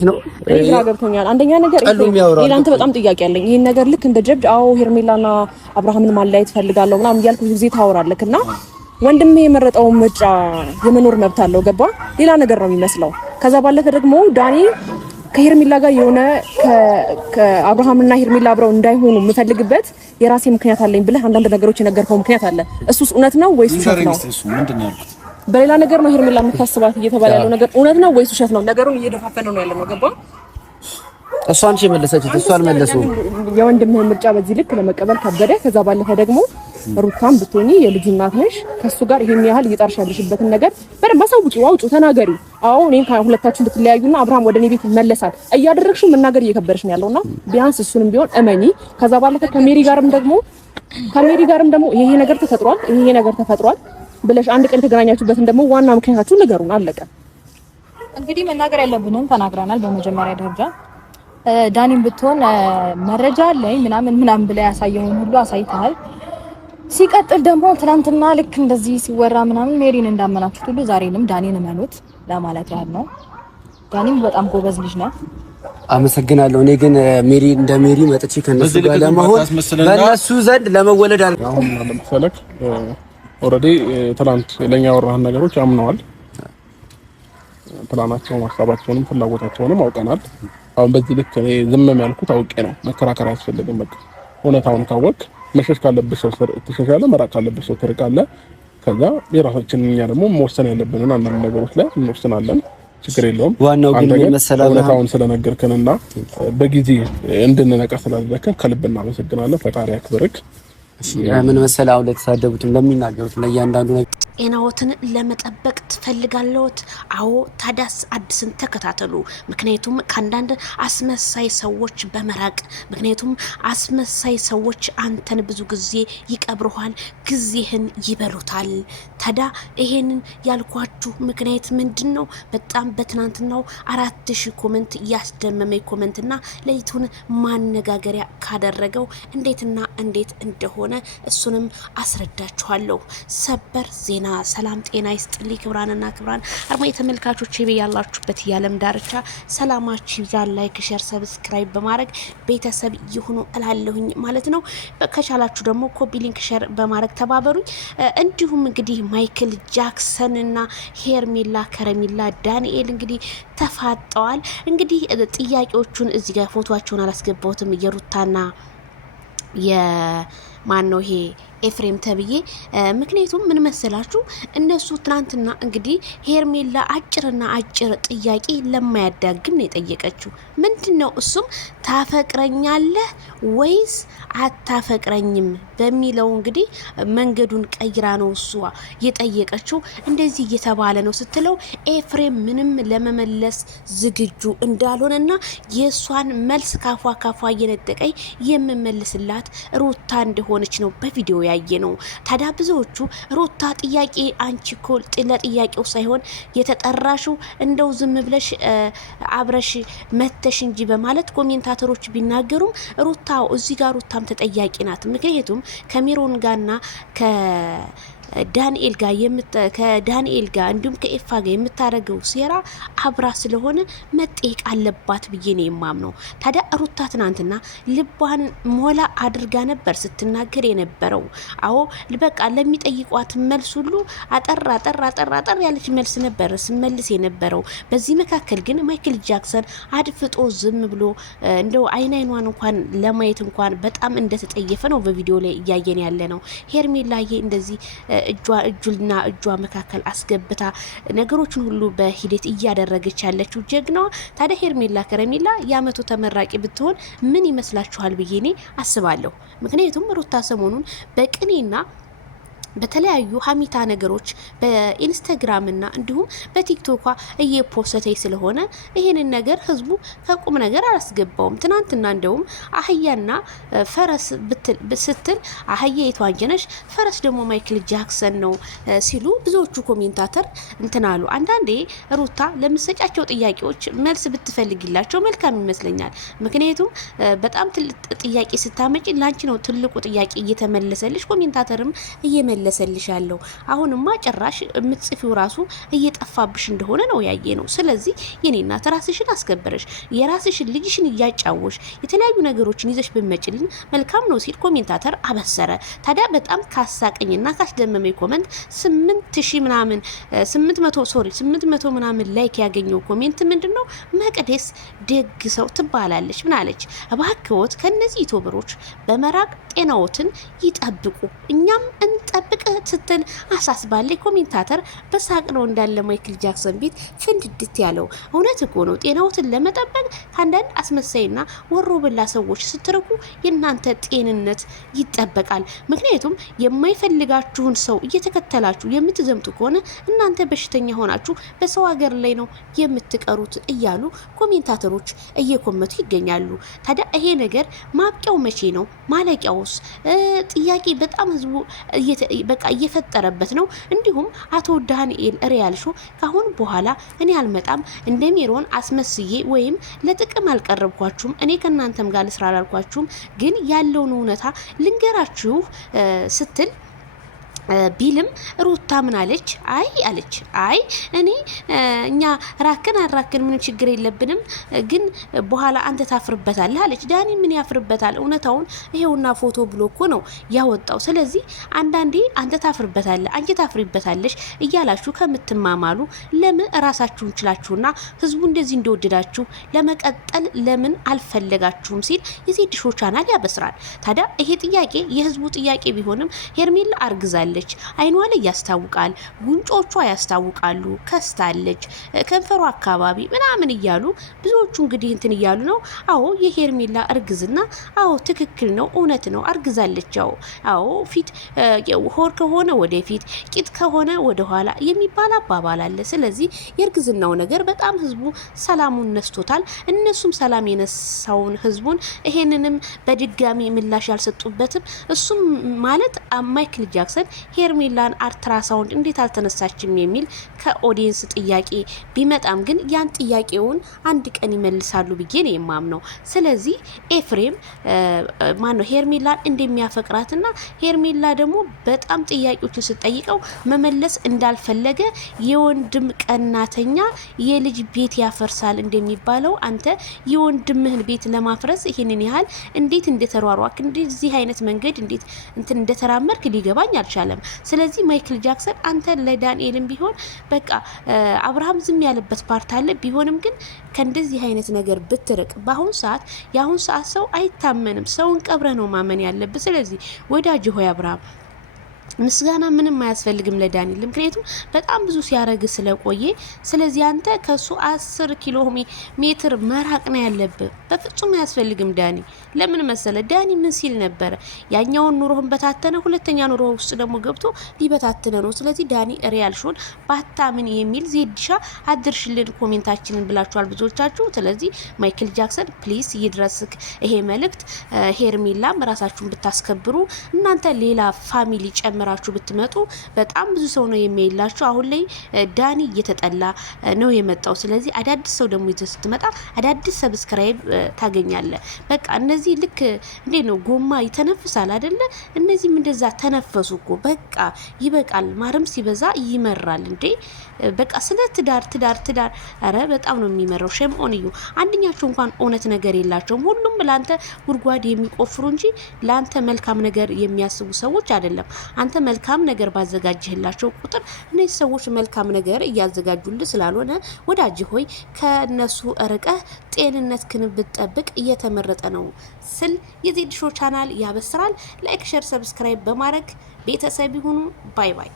ነው ግራ ገብቶኛል። አንደኛ ነገር ሌላንተ በጣም ጥያቄ አለኝ። ይሄን ነገር ልክ እንደ ጀብድ ሄርሜላና አብርሃምን ማለያየት ፈልጋለሁ ምናምን እያልኩ ጊዜ ታወራለክና ወንድሜ የመረጠው ምርጫ የመኖር መብት አለው። ገባ? ሌላ ነገር ነው የሚመስለው። ከዛ ባለፈ ደግሞ ዳኒ ከሄርሜላ ጋር የሆነ ከአብርሃምና ሄርሜላ አብረው እንዳይሆኑ የምፈልግበት የራሴ ምክንያት አለኝ ብለህ አንዳንድ ነገሮች የነገርከው ምክንያት አለ። እሱስ እውነት ነው ወይስ ውሸት ነው? በሌላ ነገር ነው ሄርሜላ የምታስባት እየተባለ ያለው ነገር እውነት ነው ወይስ ውሸት ነው? ነገሩን እየደፋፈነው ነው ያለው። ገባ? እሷ አንቺ መለሰችት፣ እሷ አልመለሰው። የወንድምህን ምርጫ በዚህ ልክ ለመቀበል ከበደ። ከዛ ባለፈ ደግሞ ሩታም ብትሆኚ የልጁ እናት ነሽ። ከሱ ጋር ይሄን ያህል እየጣርሽ ያለሽበትን ነገር በደንብ አሳውቂው፣ አውጪው፣ ተናገሪ። እኔን ከሁለታችሁ እንድትለያዩና አብርሃም ወደ እኔ ቤት ይመለሳል እያደረግሽው መናገር እየከበደሽ ነው ያለውና ቢያንስ እሱንም ቢሆን እመኚ። ከዛ ባለፈ ከሜሪ ጋርም ደግሞ ይሄ ነገር ተፈጥሯል ብለሽ አንድ ቀን የተገናኛችሁበትን ደግሞ ዋና ምክንያታችሁ ንገሩን። አለቀ። እንግዲህ መናገር ያለብንን ተናግረናል። በመጀመሪያ ደረጃ ዳኒም ብትሆን መረጃ አለኝ ምናምን ብለ ያሳየውን ሁሉ አሳይተሃል። ሲቀጥል ደግሞ ትናንትና ልክ እንደዚህ ሲወራ ምናምን ሜሪን እንዳመናችሁት ሁሉ ዛሬንም ዳኒን እመኑት ለማለት ያህል ነው። ዳኒም በጣም ጎበዝ ልጅ ነው። አመሰግናለሁ። እኔ ግን ሜሪ መጥቼ ከነሱ ጋር ለመሆን በእነሱ ዘንድ ለመወለድ አሁን ለምሳሌ ኦሬዲ ትናንት ለኛ ያወራህን ነገሮች አምነዋል። ፕላናቸውን፣ ሀሳባቸውንም ፍላጎታቸውንም አውቀናል። አሁን በዚህ ልክ እኔ ዝም ያልኩት አውቄ ነው። መከራከር አያስፈልግም። በቃ እውነታውን ካወቅ መሸሽ ካለብህ ሰው ትሸሻለህ፣ መራቅ ካለብህ ሰው ትርቃለህ። ከዛ የራሳችንን እኛ ደግሞ መወሰን ያለብንን አንዳንድ ነገሮች ላይ እንወስናለን። ችግር የለውም። ዋናው ግን እውነታውን ስለነገርከንና በጊዜ እንድንነቃ ስላደረከን ከልብ እናመሰግናለን። ፈጣሪ ያክብርክ። ምን መሰለህ አሁን ለተሳደቡትም ለሚናገሩት ለእያንዳንዱ ነገር ጤናዎትን ለመጠበቅ ትፈልጋለዎት? አዎ፣ ታዲያስ አዲስን ተከታተሉ። ምክንያቱም ከአንዳንድ አስመሳይ ሰዎች በመራቅ ምክንያቱም አስመሳይ ሰዎች አንተን ብዙ ጊዜ ይቀብሩሃል፣ ጊዜህን ይበሉታል። ታዲያ ይሄንን ያልኳችሁ ምክንያት ምንድን ነው? በጣም በትናንትናው 4000 ኮሜንት ያስደመመኝ ኮሜንትና ለይቱን ማነጋገሪያ ካደረገው እንዴትና እንዴት እንደሆነ እሱንም አስረዳችኋለሁ። ሰበር ዜና። ሰላም ጤና ይስጥልኝ ክብራንና ክብራን አርማይ ተመልካቾች ያላችሁበት የዓለም ዳርቻ ሰላማችሁ ይብዛ። ላይክ፣ ሼር፣ ሰብስክራይብ በማድረግ ቤተሰብ ይሁኑ እላለሁኝ ማለት ነው። ከቻላችሁ ደግሞ ኮፒ ሊንክ ሼር በማድረግ ተባበሩኝ። እንዲሁም እንግዲህ ማይክል ጃክሰን እና ሄርሜላ ከረሜላ ዳንኤል እንግዲህ ተፋጠዋል። እንግዲህ ጥያቄዎቹን እዚህ ጋር ፎቶአቸውን አላስገባሁትም። የሩታና የማን ነው ይሄ ኤፍሬም ተብዬ። ምክንያቱም ምን መሰላችሁ እነሱ ትናንትና እንግዲህ ሄርሜላ አጭር ጥያቄ ለማያዳግም ነው የጠየቀችው። ምንድነው እሱም ታፈቅረኛለህ ወይስ አታፈቅረኝም በሚለው እንግዲህ መንገዱን ቀይራ ነው እሷ የጠየቀችው። እንደዚህ እየተባለ ነው ስትለው ኤፍሬም ምንም ለመመለስ ዝግጁ እንዳልሆነና የሷን መልስ ካፏ እየነጠቀኝ የምመልስላት ሩታ እንደሆነች ነው በቪዲዮ ያየ ነው። ታዲያ ብዙዎቹ ሩታ ጥያቄ አንቺ እኮ ለጥያቄው ሳይሆን የተጠራሽው እንደው ዝም ብለሽ አብረሽ መተሽ እንጂ በማለት ኮሜንታተሮች ቢናገሩም ሩታ እዚህ ጋር ሩታም ተጠያቂ ናት። ምክንያቱም ከሜሮን ጋርና ከዳንኤል ጋር እንዲሁም ከኤፋ ጋር የምታረገው ሴራ አብራ ስለሆነ መጠየቅ አለባት ብዬ ነው የማምነው። ታዲያ ሩታ ትናንትና ልቧን ሞላ አድርጋ ነበር ስትናገር የነበረው። አዎ በቃ ለሚጠይቋት መልስ ሁሉ አጠር ያለች መልስ ነበር ስመልስ የነበረው። በዚህ መካከል ግን ማይክል ጃክሰን አድፍጦ ዝም ብሎ እንደው አይኗን እንኳን ለማየት እንኳን በጣም እንደተጠየፈ ነው በቪዲዮ ላይ እያየን ያለ ነው። ሄርሜላዬ እንደዚህ እጁና እጇ መካከል አስገብታ ነገሮችን ሁሉ በሂደት እያደረገች ያለችው ጀግናዋ። ታዲያ ሄርሜላ ከረሜላ የአመቱ ተመራቂ ብትሆን ምን ይመስላችኋል ብዬ እኔ አስባለሁ። ምክንያቱም ሩታ ሰሞኑን በቅኔና በተለያዩ ሀሚታ ነገሮች በኢንስታግራም እና እንዲሁም በቲክቶክ እየፖስተይ ስለሆነ ይሄንን ነገር ህዝቡ ከቁም ነገር አላስገባውም። ትናንትና እንደውም አህያና ፈረስ ስትል አህያ የተዋጀነሽ ፈረስ ደግሞ ማይክል ጃክሰን ነው ሲሉ ብዙዎቹ ኮሜንታተር እንትናሉ። አንዳንዴ ሩታ ለምሰጫቸው ጥያቄዎች መልስ ብትፈልግላቸው መልካም ይመስለኛል። ምክንያቱም በጣም ትልቅ ጥያቄ ስታመጪ ላንቺ ነው ትልቁ ጥያቄ እየተመለሰልሽ ኮሜንታተርም እየመለሰ እመለሰልሻለሁ። አሁንማ ጭራሽ የምትጽፊው ራሱ እየጠፋብሽ እንደሆነ ነው ያየነው። ስለዚህ የኔ እናት ራስሽን አስከብረሽ የራስሽን ልጅሽን እያጫወሽ የተለያዩ ነገሮችን ይዘሽ ብመጭልን መልካም ነው ሲል ኮሜንታተር አበሰረ። ታዲያ በጣም ካሳቀኝና ካስደመመኝ ኮሜንት 800 ምናምን ላይክ ያገኘው ኮሜንት ምንድነው? መቅደስ ደግ ሰው ትባላለች ምናለች? እባክዎት ከነዚህ ዩቲዩበሮች በመራቅ ጤናዎትን ይጠብቁ፣ እኛም እንጠብቅ ስትል አሳስባለች። ኮሜንታተር በሳቅ ነው እንዳለ ማይክል ጃክሰን ቤት ፍንድድት ያለው። እውነት እኮ ነው። ጤናዎትን ለመጠበቅ ከአንዳንድ አስመሳይና ወሮ በላ ሰዎች ስትርቁ የእናንተ ጤንነት ይጠበቃል። ምክንያቱም የማይፈልጋችሁን ሰው እየተከተላችሁ የምትዘምቱ ከሆነ እናንተ በሽተኛ ሆናችሁ በሰው ሀገር ላይ ነው የምትቀሩት እያሉ ኮሜንታተሮች እየኮመቱ ይገኛሉ። ታዲያ ይሄ ነገር ማብቂያው መቼ ነው? ማለቂያውስ? ጥያቄ በጣም ህዝቡ በቃ እየፈጠረበት ነው። እንዲሁም አቶ ዳንኤል ሪያል ሾው ካሁን በኋላ እኔ አልመጣም፣ እንደ ሜሮን አስመስዬ ወይም ለጥቅም አልቀረብኳችሁም፣ እኔ ከናንተም ጋር ልስራ አላልኳችሁም፣ ግን ያለውን እውነታ ልንገራችሁ ስትል ቢልም ሩታ ምን አለች? አይ እኔ እኛ ራክን አራክን ምን ችግር የለብንም፣ ግን በኋላ አንተ ታፍርበታለህ አለች። ዳኒ ምን ያፍርበታል? እውነታውን ይሄውና ፎቶ ብሎ እኮ ነው ያወጣው። ስለዚህ አንዳንዴ አንተ ታፍርበታለህ፣ አንቺ ታፍሪበታለሽ እያላችሁ ከምትማማሉ ለምን ራሳችሁን ችላችሁና ህዝቡ እንደዚህ እንደወደዳችሁ ለመቀጠል ለምን አልፈለጋችሁም ሲል የዜድ ሾው ቻናል ያበስራል። ታዲያ ይሄ ጥያቄ የህዝቡ ጥያቄ ቢሆንም ሄርሜላ አርግዛለች፣ አይኗ ላይ ያስታውቃል፣ ጉንጮቿ ያስታውቃሉ፣ ከስታለች፣ ከንፈሯ አካባቢ ምናምን እያሉ ብዙዎቹ እንግዲህ እንትን እያሉ ነው። አዎ የሄርሜላ እርግዝና አዎ ትክክል ነው፣ እውነት ነው፣ አርግዛለች። አዎ ፊት ሆር ከሆነ ወደፊት ቂጥ ከሆነ ወደ ኋላ የሚባል አባባል አለ። ስለዚህ የእርግዝናው ነገር በጣም ህዝቡ ሰላሙን ነስቶታል። እነሱም ሰላም የነሳውን ህዝቡን ይሄንንም በድጋሚ ምላሽ ያልሰጡበትም እሱም ማለት ማይክል ጃክሰን ሄርሜላን አልትራሳውንድ እንዴት አልተነሳችም የሚል ከኦዲየንስ ጥያቄ ቢመጣም ግን ያን ጥያቄውን አንድ ቀን ይመልሳሉ ብዬ ነው የማምነው። ስለዚህ ኤፍሬም ማነው ሄርሜላን እንደሚያፈቅራትና ሄርሜላ ደግሞ በጣም ጥያቄዎችን ስትጠይቀው መመለስ እንዳልፈለገ የወንድም ቀናተኛ የልጅ ቤት ያፈርሳል እንደሚባለው አንተ የወንድምህን ቤት ለማፍረስ ይሄንን ያህል እንዴት እንደተሯሯክ እንደዚህ አይነት መንገድ እንዴት እንትን እንደተራመርክ ሊገባኝ አልቻለም። ስለዚህ ማይክል ጃክሰን አንተ ለዳንኤልም ቢሆን በቃ አብርሃም ዝም ያለበት ፓርት አለ። ቢሆንም ግን ከእንደዚህ አይነት ነገር ብትርቅ በአሁን ሰዓት የአሁን ሰዓት ሰው አይታመንም። ሰውን ቀብረ ነው ማመን ያለበት። ስለዚህ ወዳጅ ሆይ አብርሃም ምስጋና ምንም አያስፈልግም ለዳንኤል፣ ምክንያቱም በጣም ብዙ ሲያረግ ስለቆየ። ስለዚህ አንተ ከሱ 10 ኪሎ ሜትር መራቅ ነው ያለብህ። በፍጹም አያስፈልግም ዳኒ። ለምን መሰለ ዳኒ ምን ሲል ነበረ? ያኛውን ኑሮህን በታተነ፣ ሁለተኛ ኑሮ ውስጥ ደግሞ ገብቶ ሊበታተነ ነው። ስለዚህ ዳኒ ሪያል ሾውን ባታምን የሚል ዜድሻ አድርሽልን ኮሜንታችንን ብላችኋል ብዙዎቻችሁ። ስለዚህ ማይክል ጃክሰን ፕሊስ ይድረስክ ይሄ መልእክት። ሄርሜላም ራሳችሁን ብታስከብሩ እናንተ ሌላ ፋሚሊ ጨምራችሁ ብትመጡ በጣም ብዙ ሰው ነው የሚያይላችሁ። አሁን ላይ ዳኒ እየተጠላ ነው የመጣው። ስለዚህ አዳዲስ ሰው ደግሞ ይዘህ ስትመጣ አዳዲስ ሰብስክራይብ ታገኛለ። በቃ እነዚህ ልክ እንዴ ነው ጎማ ይተነፍሳል አይደለ? እነዚህም እንደዛ ተነፈሱ እኮ። በቃ ይበቃል። ማርም ሲበዛ ይመራል እንዴ። በቃ ስለ ትዳር አረ በጣም ነው የሚመራው። ሸም ኦንዩ አንደኛቸው እንኳን እውነት ነገር የላቸውም። ሁሉም ላንተ ጉድጓድ የሚቆፍሩ እንጂ ላንተ መልካም ነገር የሚያስቡ ሰዎች አይደለም። አንተ መልካም ነገር ባዘጋጅህላቸው ቁጥር እነዚህ ሰዎች መልካም ነገር እያዘጋጁልህ ስላልሆነ ወዳጅ ሆይ ከነሱ ርቀህ ጤንነት ብትጠብቅ እየተመረጠ ነው ስል የዜድ ሾው ቻናል ያበስራል። ላይክ፣ ሼር፣ ሰብስክራይብ በማድረግ ቤተሰብ ይሁኑ። ባይ ባይ።